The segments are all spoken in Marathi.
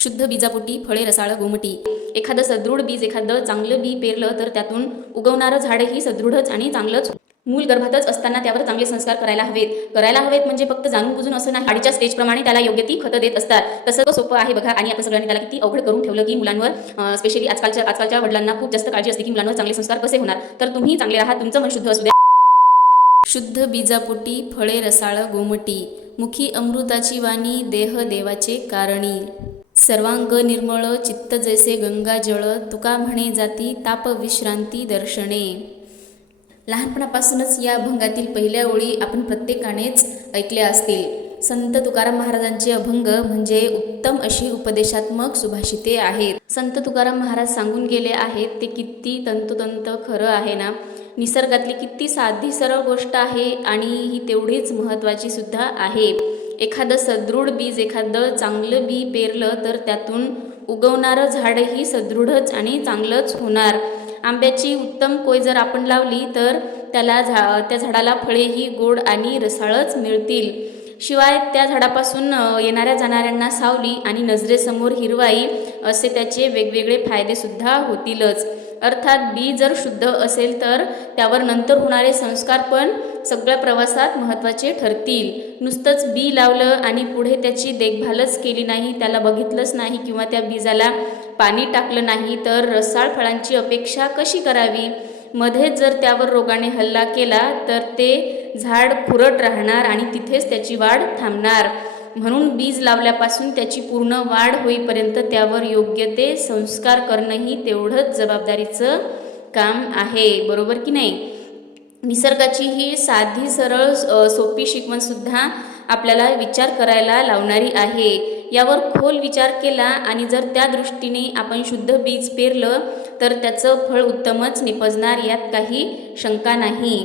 शुद्ध बीजापोटी फळे रसाळ गोमटी. एखादं सदृढ बीज एखादं चांगलं बी पेरलं तर त्यातून उगवणारं झाडही सदृढच आणि चांगलंच मूल गर्भातच असताना त्यावर चांगले संस्कार करायला हवेत. करायला हवेत म्हणजे फक्त जाणून बुजून असं नाही. आडीच्या स्टेजप्रमाणे त्याला योग्य ती खतं देत असतात. तसं सोपं आहे बघा आणि आता सगळ्यांनी त्याला किती अवघड करून ठेवलं की मुलांवर स्पेशली आजकालच्या आजकालच्या वडिलांना खूप जास्त काळजी असते की मुलांवर चांगले संस्कार कसे होणार. तर तुम्ही चांगले राहा तुमचं मन शुद्ध असू द्या. शुद्ध बीजापोटी फळे रसाळ गोमटी. मुखी अमृताची वाणी देह देवाचे कारणी. सर्वांग निर्मळ चित्त जैसे गंगाजळ तुका म्हणे जाती ताप विश्रांती दर्शने. लहानपणापासूनच या अभंगातील पहिल्या ओळी आपण प्रत्येकानेच ऐकल्या असतील. संत तुकाराम महाराजांचे अभंग म्हणजे उत्तम अशी उपदेशात्मक सुभाषिते आहेत. संत तुकाराम महाराज सांगून गेले आहेत ते किती तंतोतंत खरं आहे ना? निसर्गातली किती साधी सरळ गोष्ट आहे आणि ही तेवढीच महत्त्वाची सुद्धा आहे. एखादं सदृढ बीज एखादं चांगलं बी पेरलं तर त्यातून उगवणारं झाडही सदृढच आणि चांगलंच होणार. आंब्याची उत्तम कोय जर आपण लावली तर त्याला झा त्या झाडाला फळेही गोड आणि रसाळच मिळतील. शिवाय त्या झाडापासून येणाऱ्या जाणाऱ्यांना सावली आणि नजरेसमोर हिरवाई असे त्याचे वेगवेगळे फायदेसुद्धा होतीलच. अर्थात बी जर शुद्ध असेल तर त्यावर नंतर होणारे संस्कार पण सगळ्या प्रवासात महत्त्वाचे ठरतील. नुसतंच बी लावलं आणि पुढे त्याची देखभालच केली नाही त्याला बघितलंच नाही किंवा त्या बीजाला पाणी टाकलं नाही तर रसाळ फळांची अपेक्षा कशी करावी? मध्येच जर त्यावर रोगाने हल्ला केला तर ते झाड खुरट राहणार आणि तिथेच त्याची वाढ थांबणार. म्हणून बीज लावल्यापासून त्याची पूर्ण वाढ होईपर्यंत त्यावर योग्य ते संस्कार करणंही तेवढंच जबाबदारीचं काम आहे. बरोबर की नाही? निसर्गाची ही साधी सरळ सोपी शिकवणसुद्धा आपल्याला विचार करायला लावणारी आहे. यावर खोल विचार केला आणि जर त्या दृष्टीने आपण शुद्ध बीज पेरलं तर त्याचं फळ उत्तमच निपजणार यात काही शंका नाही.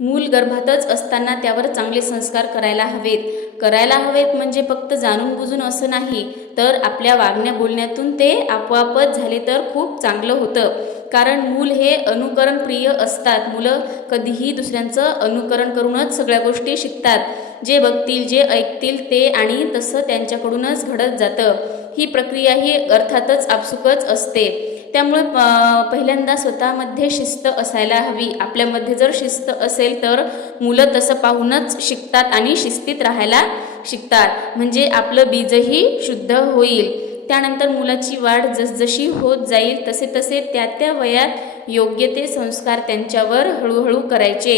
मूल गर्भातच असताना त्यावर चांगले संस्कार करायला हवेत. करायला हवेत म्हणजे फक्त जाणून बुजून असं नाही तर आपल्या वागण्या बोलण्यातून ते आपोआपच झाले तर खूप चांगलं होतं. कारण मूल हे अनुकरणप्रिय असतात. मुलं कधीही दुसऱ्यांचं अनुकरण करूनच सगळ्या गोष्टी शिकतात. जे बघतील जे ऐकतील ते आणि तसं त्यांच्याकडूनच घडत जातं. ही प्रक्रिया ही अर्थातच आपसुकच असते. त्यामुळे प- पहिल्यांदा स्वतःमध्ये शिस्त असायला हवी. आपल्यामध्ये जर शिस्त असेल तर मुलं तसं पाहूनच शिकतात आणि शिस्तीत राहायला शिकतात. म्हणजे आपलं बीजही शुद्ध होईल. त्यानंतर मुलाची वाढ जसजशी होत जाईल तसे तसे त्या त्या वयात योग्य ते संस्कार त्यांच्यावर हळूहळू करायचे.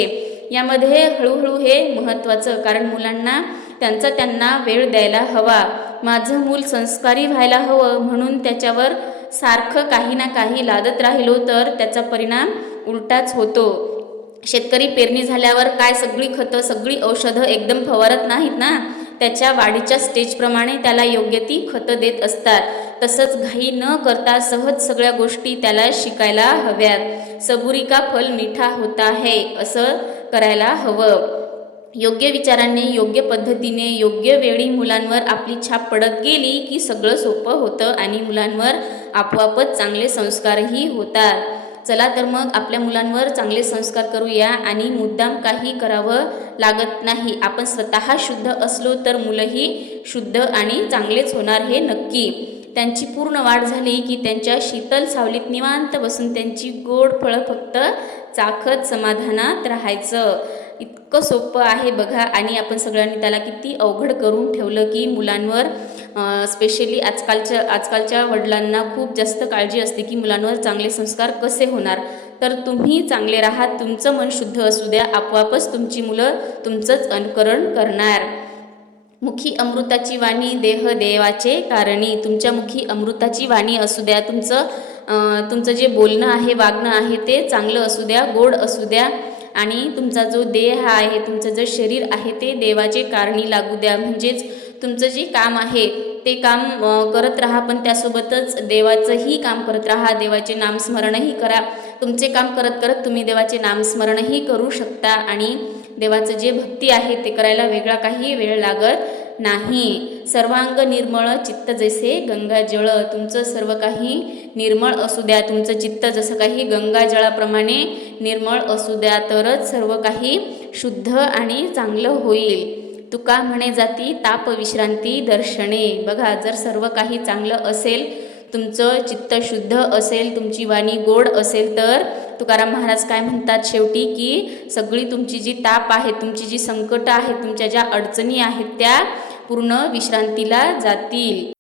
यामध्ये हळूहळू हे महत्त्वाचं कारण मुलांना त्यांचा त्यांना वेळ द्यायला हवा. माझं मूल संस्कारी व्हायला हवं म्हणून त्याच्यावर सारखं काही ना काही लादत राहिलो तर त्याचा परिणाम उलटाच होतो. शेतकरी पेरणी झाल्यावर काय सगळी खतं सगळी औषधं एकदम फवारत नाहीत ना? त्याच्या वाढीच्या स्टेजप्रमाणे त्याला योग्य ती खतं देत असतात. तसंच घाई न करता सहज सगळ्या गोष्टी त्याला शिकायला हव्यात. सबुरी का फल मिठा होता है असं करायला हवं. योग्य विचारांनी योग्य पद्धतीने योग्य वेळी मुलांवर आपली छाप पडत गेली की सगळं सोपं होतं आणि मुलांवर आपोआपच चांगले संस्कारही होतात. चला तर मग आपल्या मुलांवर चांगले संस्कार करूया आणि मुद्दाम काही करावं लागत नाही. आपण स्वतः शुद्ध असलो तर मुलंही शुद्ध आणि चांगलेच होणार हे नक्की. त्यांची पूर्ण वाढ झाली की त्यांच्या शीतल सावलीत निवांत बसून त्यांची गोड फळं फक्त चाखत समाधानात राहायचं. इतकं सोपं आहे बघा आणि आपण सगळ्यांनी त्याला किती अवघड करून ठेवलं की मुलांवर स्पेशली आजकालच्या आजकालच्या वडिलांना खूप जास्त काळजी असते की मुलांवर चांगले संस्कार कसे होणार. तर तुम्ही चांगले राहा तुमचं मन शुद्ध असू द्या आपोआपच तुमची मुलं तुमचंच अनुकरण करणार. मुखी अमृताची वाणी देह देवाचे कारणी तुमच्या मुखी अमृताची वाणी असू द्या तुमचं तुमचं जे बोलणं आहे वागणं आहे ते चांगलं असू द्या गोड असू द्या. आणि तुमचा जो देह आहे तुमचं जे शरीर आहे ते देवाचे कारणी लागू द्या. म्हणजेच तुमचं जे काम आहे ते काम करत राहा पण त्यासोबतच देवाचंही काम करत राहा देवाचे नामस्मरणही करा. तुमचे काम करत करत तुम्ही देवाचे नामस्मरणही करू शकता आणि देवाचं जे भक्ती आहे ते करायला वेगळा काही वेळ लागत नाही. सर्वांग निर्मळ चित्त जसे गंगाजळ तुमचं सर्व काही निर्मळ असू द्या. तुमचं चित्त जसं काही गंगाजळाप्रमाणे निर्मळ असू द्या तरच सर्व काही शुद्ध आणि चांगलं होईल. तुका म्हणे जाती ताप विश्रांती दर्शने. बघा जर सर्व काही चांगलं असेल तुमचं चित्त शुद्ध असेल तुमची वाणी गोड असेल तर तुकाराम महाराज काय म्हणतात शेवटी की सगळी तुमची जी ताप आहे तुमची जी संकटं आहेत तुमच्या ज्या अडचणी आहेत त्या पूर्ण विश्रांतीला जातील.